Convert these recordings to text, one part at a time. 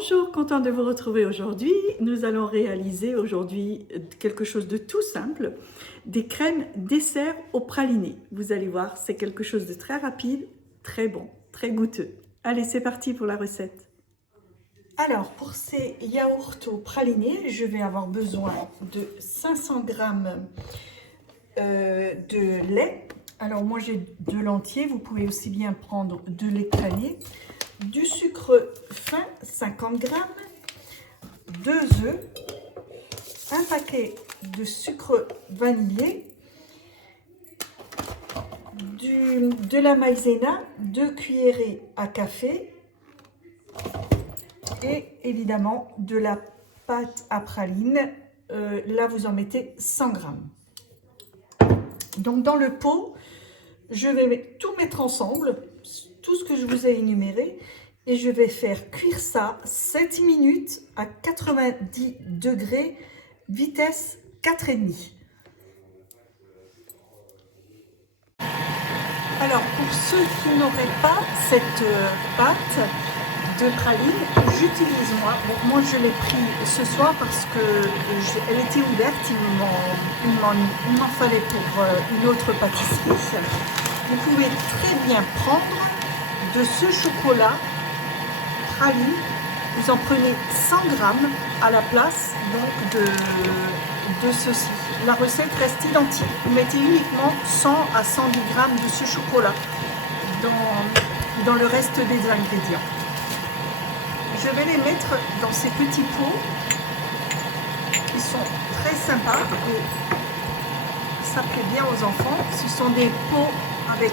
Bonjour, content de vous retrouver aujourd'hui. Nous allons réaliser aujourd'hui quelque chose de tout simple, des crèmes dessert au praliné. Vous allez voir, c'est quelque chose de très rapide, très bon, très goûteux. Allez, c'est parti pour la recette. Alors, pour ces yaourts au praliné, je vais avoir besoin de 500 g de lait. Alors, moi, j'ai de l'entier. Vous pouvez aussi bien prendre de lait crané, du sucre fin, 50 g, 2 œufs, un paquet de sucre vanillé, de la maïzena, 2 cuillerées à café et évidemment de la pâte à praline. Là, vous en mettez 100 g. Donc, dans le pot, je vais tout mettre ensemble, tout ce que je vous ai énuméré, et je vais faire cuire ça 7 minutes à 90 degrés, vitesse 4,5. Alors, pour ceux qui n'auraient pas cette pâte de praline, j'utilise moi je l'ai pris ce soir parce que elle était ouverte, il m'en fallait pour une autre pâtisserie. Vous pouvez très bien prendre de ce chocolat praline, vous en prenez 100 g à la place donc de ceci. La recette reste identique. Vous mettez uniquement 100 à 110 g de ce chocolat dans le reste des ingrédients. Je vais les mettre dans ces petits pots qui sont très sympas et ça plaît bien aux enfants. Ce sont des pots avec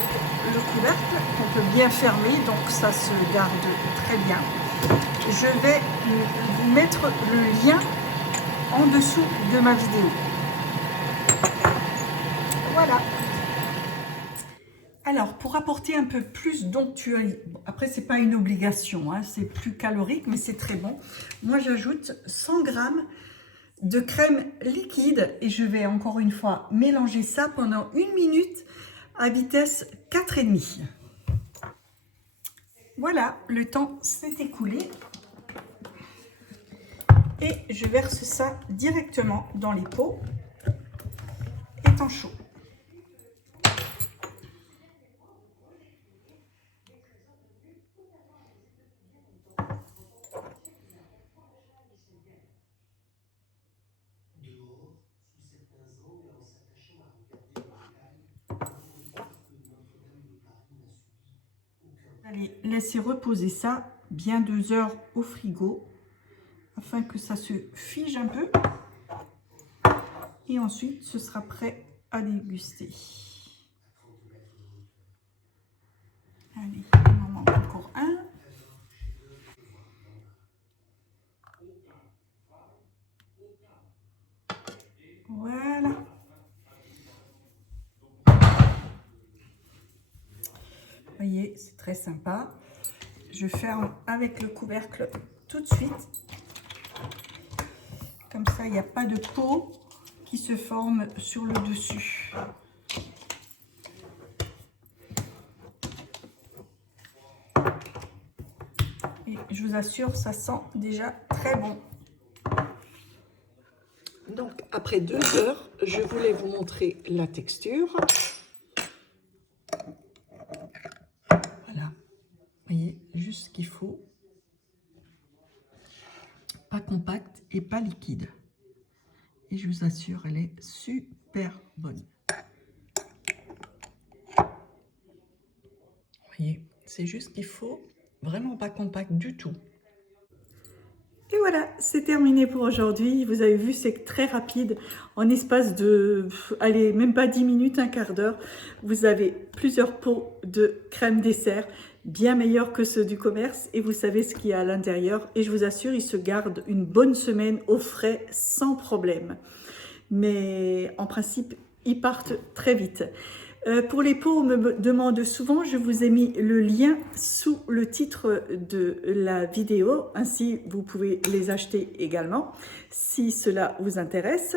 le couvercle qu'on peut bien fermer, donc ça se garde très bien. Je vais vous mettre le lien en dessous de ma vidéo. Voilà. Alors, pour apporter un peu plus d'onctuosité, après c'est pas une obligation, hein, c'est plus calorique, mais c'est très bon. Moi, j'ajoute 100 g de crème liquide et je vais encore une fois mélanger ça pendant 1 minute à vitesse 4,5. Voilà, le temps s'est écoulé et je verse ça directement dans les pots étant chaud. Allez, laissez reposer ça bien 2 heures au frigo afin que ça se fige un peu et ensuite ce sera prêt à déguster. Allez, on en manque encore un. Voilà. Vous voyez, c'est très sympa. Je ferme avec le couvercle tout de suite. Comme ça, il n'y a pas de peau qui se forme sur le dessus. Et je vous assure, ça sent déjà très bon. Donc, après 2 heures, je voulais vous montrer la texture. Voilà, vous voyez, juste ce qu'il faut. Pas compact et pas liquide. Et je vous assure, elle est super bonne. Vous voyez, c'est juste qu'il faut, vraiment pas compact du tout. Et voilà, c'est terminé pour aujourd'hui. Vous avez vu, c'est très rapide. En espace de, allez, même pas 10 minutes, un quart d'heure, vous avez plusieurs pots de crème dessert, bien meilleurs que ceux du commerce. Et vous savez ce qu'il y a à l'intérieur. Et je vous assure, ils se gardent une bonne semaine au frais sans problème. Mais en principe, ils partent très vite. Pour les pots, on me demande souvent, je vous ai mis le lien sous le titre de la vidéo, ainsi vous pouvez les acheter également si cela vous intéresse.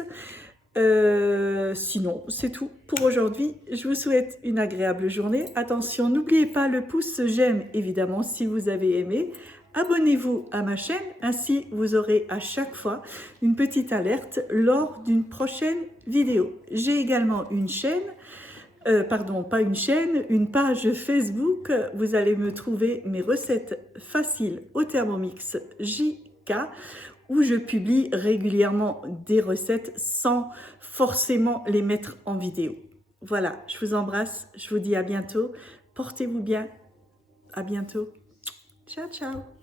Sinon, c'est tout pour aujourd'hui. Je vous souhaite une agréable journée. Attention, n'oubliez pas le pouce j'aime, évidemment, si vous avez aimé. Abonnez-vous à ma chaîne, ainsi vous aurez à chaque fois une petite alerte lors d'une prochaine vidéo. J'ai également une chaîne, pardon, pas une chaîne, une page Facebook. Vous allez me trouver mes recettes faciles au Thermomix JK, où je publie régulièrement des recettes sans forcément les mettre en vidéo. Voilà, je vous embrasse, je vous dis à bientôt. Portez-vous bien, à bientôt. Ciao, ciao.